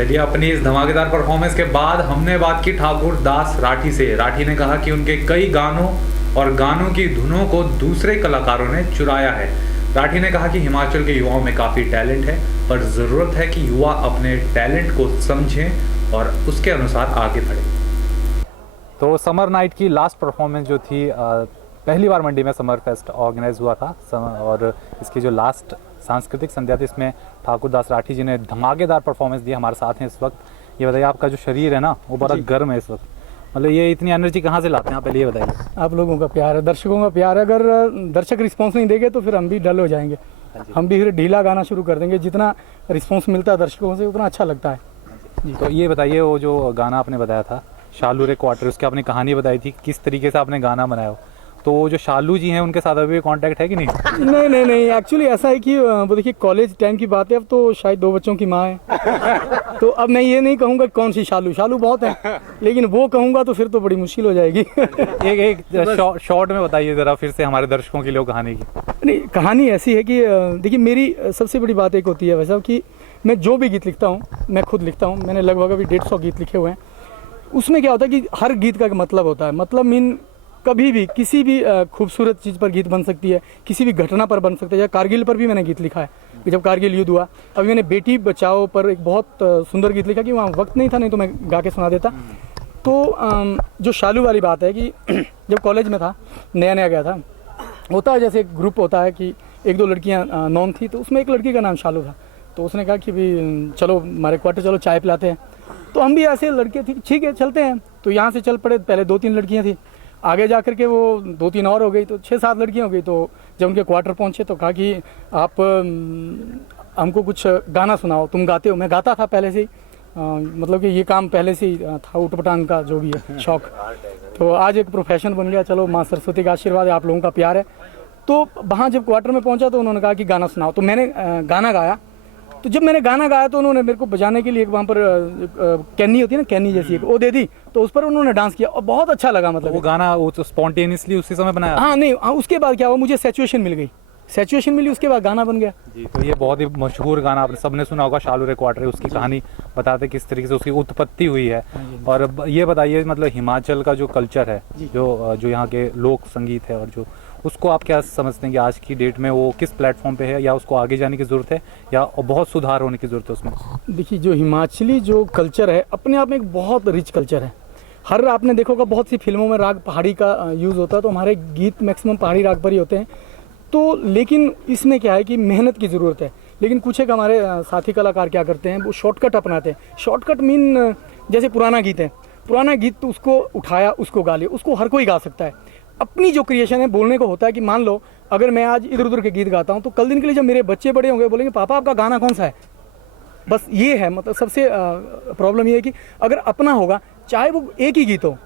चलिए, अपनी इस धमाकेदार परफॉर्मेंस के बाद हमने बात की ठाकुर दास राठी से। राठी ने कहा कि उनके कई गानों और गानों की धुनों को दूसरे कलाकारों ने चुराया है। राठी ने कहा कि हिमाचल के युवाओं में काफ़ी टैलेंट है, पर ज़रूरत है कि युवा अपने टैलेंट को समझें और उसके अनुसार आगे बढ़ें। तो समर नाइट की लास्ट परफॉर्मेंस जो थी, पहली बार मंडी में समर फेस्ट ऑर्गेनाइज हुआ था और इसकी जो लास्ट सांस्कृतिक संध्या थी, इसमें ठाकुर दास राठी जी ने धमाकेदार परफॉर्मेंस दी। हमारे साथ हैं इस वक्त। ये बताइए, आपका जो शरीर है ना, वो बड़ा गर्म है इस वक्त, मतलब ये इतनी एनर्जी कहाँ से लाते हैं आप, पहले ये बताइए। आप लोगों का प्यार है, दर्शकों का प्यार है। अगर दर्शक रिस्पांस नहीं देंगे तो फिर हम भी डल हो जाएंगे, हम भी फिर ढीला गाना शुरू कर देंगे। जितना रिस्पांस मिलता है दर्शकों से उतना अच्छा लगता है जी। तो ये बताइए, वो जो गाना आपने बताया था शालू रे क्वार्टर, उसकी आपने कहानी बताई थी, किस तरीके से आपने गाना बनाया हो, तो जो शालू जी हैं उनके साथ अभी कांटेक्ट है कि नहीं? नहीं, एक्चुअली ऐसा है कि वो देखिए कॉलेज टाइम की बात है, अब तो शायद 2 बच्चों की माँ है। तो अब मैं ये नहीं कहूँगा कौन सी शालू बहुत है, लेकिन वो कहूँगा तो फिर तो बड़ी मुश्किल हो जाएगी। एक शॉर्ट में बताइए ज़रा फिर से हमारे दर्शकों के लिए कहानी की। नहीं, कहानी ऐसी है कि देखिए मेरी सबसे बड़ी बात एक होती है वैसा कि मैं जो भी गीत लिखता हूँ मैं खुद लिखता हूँ। मैंने लगभग अभी 150 गीत लिखे हुए हैं। उसमें क्या होता है कि हर गीत का मतलब होता है, मतलब मीन कभी भी किसी भी खूबसूरत चीज़ पर गीत बन सकती है, किसी भी घटना पर बन सकती है। कारगिल पर भी मैंने गीत लिखा है, जब कारगिल युद्ध हुआ। अभी मैंने बेटी बचाओ पर एक बहुत सुंदर गीत लिखा कि वहाँ वक्त नहीं था, नहीं तो मैं गा के सुना देता। तो जो शालू वाली बात है कि जब कॉलेज में था, नया गया था, होता है जैसे एक ग्रुप होता है कि 1-2 लड़कियाँ नॉन थी, तो उसमें एक लड़की का नाम शालू था। तो उसने कहा कि भी चलो हमारे क्वार्टर चलो चाय पिलाते हैं। तो हम भी ऐसे लड़के थी, ठीक है चलते हैं। तो यहाँ से चल पड़े। पहले 2-3 लड़कियाँ थी, आगे जा कर के वो 2-3 और हो गई, तो 6-7 लड़कियाँ हो गई। तो जब उनके क्वार्टर पहुँचे तो कहा कि आप हमको कुछ गाना सुनाओ, तुम गाते हो। मैं गाता था पहले से ही, मतलब कि ये काम पहले से ही था, उठपटांग का जो भी है शौक। तो आज एक प्रोफेशन बन गया। चलो माँ सरस्वती का आशीर्वाद है, आप लोगों का प्यार है। तो वहाँ जब क्वार्टर में पहुँचा तो उन्होंने कहा कि गाना सुनाओ। तो मैंने गाना गाया। तो जब मैंने गाना गाया तो उन्होंने मेरे को बजाने के लिए एक वहाँ पर कैनी होती है ना, कैनी जैसी एक, वो दे दी। तो उस पर उन्होंने डांस किया और बहुत अच्छा लगा। मतलब वो गाना वो तो स्पॉन्टेनियसली उसी समय बनाया? हाँ, नहीं, उसके बाद क्या हुआ, मुझे सिचुएशन मिल गई, सिचुएशन मिली, उसके बाद गाना बन गया जी। तो ये बहुत ही मशहूर गाना आपने सबने सुना होगा, शालू रे क्वार्टर। उसकी कहानी बताते किस तरीके से उसकी उत्पत्ति हुई है। और ये बताइए, मतलब हिमाचल का जो कल्चर है, जो यहाँ के लोक संगीत है, और जो उसको आप क्या समझते हैं कि आज की डेट में वो किस प्लेटफॉर्म पे है, या उसको आगे जाने की ज़रूरत है, या बहुत सुधार होने की ज़रूरत है उसमें? देखिए, जो हिमाचली जो कल्चर है अपने आप में एक बहुत रिच कल्चर है। हर आपने देखा होगा बहुत सी फिल्मों में राग पहाड़ी का यूज़ होता है, तो हमारे गीत मैक्सिमम पहाड़ी राग पर ही होते हैं। तो लेकिन इसमें क्या है कि मेहनत की ज़रूरत है। लेकिन कुछ एक हमारे साथी कलाकार क्या करते हैं, वो शॉर्टकट अपनाते हैं। शॉर्टकट मीन जैसे पुराना गीत है, पुराना गीत तो उसको उठाया, उसको गा लिया, उसको हर कोई गा सकता है। अपनी जो क्रिएशन है, बोलने को होता है कि मान लो अगर मैं आज इधर उधर के गीत गाता हूँ तो कल दिन के लिए जब मेरे बच्चे बड़े होंगे बोलेंगे पापा आपका गाना कौन सा है। बस ये है, मतलब सबसे प्रॉब्लम ये है कि अगर अपना होगा, चाहे वो एक ही गीत हो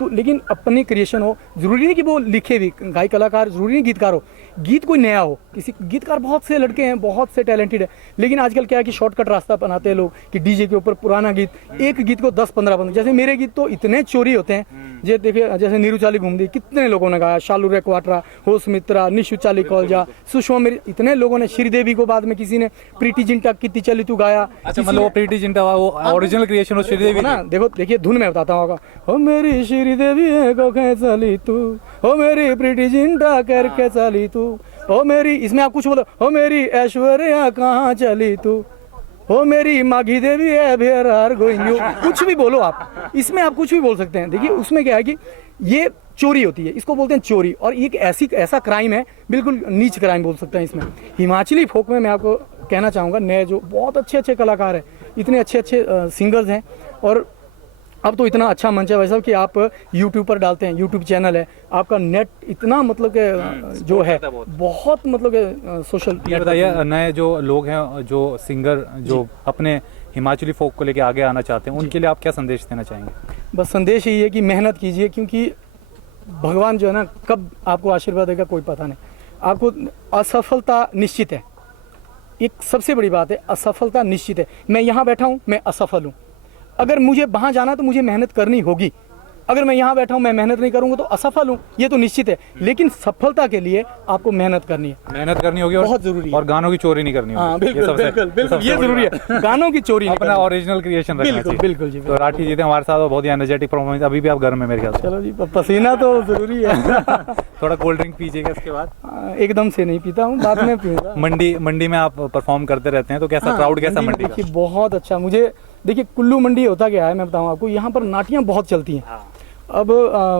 तो, लेकिन अपनी क्रिएशन हो। जरूरी नहीं कि वो लिखे भी, गायक कलाकार जरूरी नहीं गीतकार हो, गीत कोई नया हो। किसी गीतकार बहुत से लड़के हैं, बहुत से टैलेंटेड है, लेकिन आजकल क्या है कि शॉर्टकट रास्ता बनाते हैं लोग कि डीजे के ऊपर पुराना गीत, एक गीत को 10-15 बंद। जैसे मेरे गीत तो इतने चोरी होते हैं, जे देखिए जैसे नीरू चाली घूमदी कितने लोगों ने गाया, शालू रे क्वार्टरा, होश मित्रा, निशु चाली कॉलजा, सुषमा मेरी, इतने लोगों ने। श्रीदेवी को बाद में किसी ने प्रीति जिंटा कितनी चली तू गाया। अच्छा, मतलब वो प्रीति जिंटा वो ओरिजिनल क्रिएशन है श्रीदेवी ना। देखिए धुन में बताता हूँ, हो मेरी श्रीदेवी को चली तू, हो मेरी प्रीति जिंटा करके चली तू, हो मेरी, इसमें आप कुछ बोलो, हो मेरी ऐश्वर्या कहाँ चली तू, हो मेरी माघी देवी है भेरार गोइंग, कुछ भी बोलो आप, इसमें आप कुछ भी बोल सकते हैं। देखिए उसमें क्या है कि ये चोरी होती है, इसको बोलते हैं चोरी। और एक ऐसा क्राइम है, बिल्कुल नीच क्राइम बोल सकते हैं इसमें। हिमाचली फोक में मैं आपको कहना चाहूँगा, नए जो बहुत अच्छे कलाकार हैं, इतने अच्छे सिंगर्स हैं, और अब तो इतना अच्छा मंच है वैसा कि आप यूट्यूब पर डालते हैं, यूट्यूब चैनल है आपका, नेट इतना मतलब के जो है बहुत मतलब के सोशल। ये बताइए, नए जो लोग हैं, जो सिंगर जो अपने हिमाचली फोक को लेके आगे आना चाहते हैं, उनके लिए आप क्या संदेश देना चाहेंगे? बस संदेश यही है कि मेहनत कीजिए, क्योंकि भगवान जो है ना कब आपको आशीर्वाद देगा कोई पता नहीं। आपको असफलता निश्चित है, एक सबसे बड़ी बात है, असफलता निश्चित है। मैं यहाँ बैठा हूँ, मैं असफल हूँ, अगर मुझे वहाँ जाना तो मुझे मेहनत करनी होगी। अगर मैं यहाँ बैठा हूँ, मैं मेहनत नहीं करूँगा तो असफल हूँ, ये तो निश्चित है। लेकिन सफलता के लिए आपको मेहनत करनी है, मेहनत करनी होगी और बहुत जरूरी है। और गानों की चोरी नहीं करनी होगी। हाँ बिल्कुल सबसे- बिल्कुल बिल्कुल, सबसे ये बड़ी जरूरी बात। है, गानों की चोरी नहीं अपना करनी। ओरिजिनल क्रिएशन रखना बिल्कुल चाहिए। बिल्कुल जी, तो राठी जी थे हमारे साथ और बहुत ही एनर्जेटिक परफॉर्मेंस। अभी भी आप घर में मेरे ख्याल से चलो जी, पसीना तो जरूरी है। थोड़ा कोल्ड ड्रिंक पीजिएगा इसके बाद। एकदम से नहीं पीता हूँ, बाद में पीऊंगा। मंडी में आप परफॉर्म करते रहते हैं, तो कैसा हाँ, क्राउड कैसा मंडी में मंडी का? देखिए बहुत अच्छा। मुझे देखिए कुल्लू मंडी होता क्या है, मैं बताऊँ आपको, यहाँ पर नाटियाँ बहुत चलती हैं। अब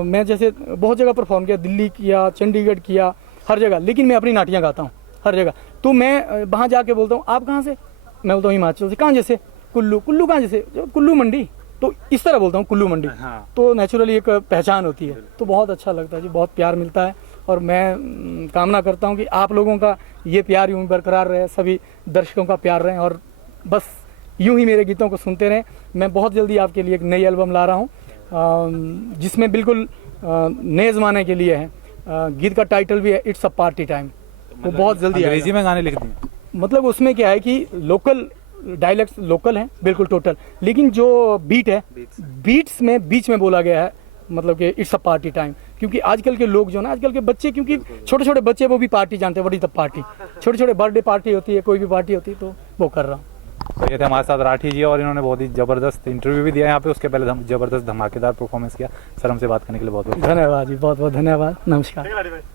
मैं जैसे बहुत जगह परफॉर्म किया, दिल्ली किया, चंडीगढ़ किया, हर जगह, लेकिन मैं अपनी नाटियाँ गाता हूँ हर जगह। तो मैं वहाँ जाके बोलता हूँ आप कहाँ से, मैं बोलता हूँ हिमाचल से। कहाँ जैसे? कुल्लू। कुल्लू कहाँ जैसे? जो कुल्लू मंडी। तो इस तरह बोलता हूँ कुल्लू मंडी। हाँ। तो नेचुरली एक पहचान होती है, तो बहुत अच्छा लगता है जी, बहुत प्यार मिलता है। और मैं कामना करता हूँ कि आप लोगों का ये प्यार यूँ बरकरार रहे, सभी दर्शकों का प्यार रहे, और बस यूं ही मेरे गीतों को सुनते रहें। मैं बहुत जल्दी आपके लिए एक नई एल्बम ला रहा हूँ, जिसमें बिल्कुल नए ज़माने के लिए है। गीत का टाइटल भी है इट्स अ पार्टी टाइम। वो बहुत जल्दी अंग्रेजी आएगा। में गाने लिख दिए? मतलब उसमें क्या है कि लोकल डायलेक्ट्स लोकल हैं बिल्कुल टोटल, लेकिन जो बीट है, बीट्स में बीच में बोला गया है, मतलब कि इट्स अ पार्टी टाइम। क्योंकि आजकल के लोग जो ना, आजकल के बच्चे, क्योंकि छोटे छोटे बच्चे वो भी पार्टी जानते हैं, बड़ी तब पार्टी, छोटे छोटे बर्थडे पार्टी होती है, कोई भी पार्टी होती है, तो वो कर रहा हूँ। तो ये थे हमारे साथ राठी जी, और इन्होंने बहुत ही ज़बरदस्त इंटरव्यू भी दिया यहाँ पे। उसके पहले ज़बरदस्त धमाकेदार परफॉर्मेंस किया। सर, हमसे बात करने के लिए बहुत बहुत धन्यवाद जी, बहुत बहुत धन्यवाद। नमस्कार।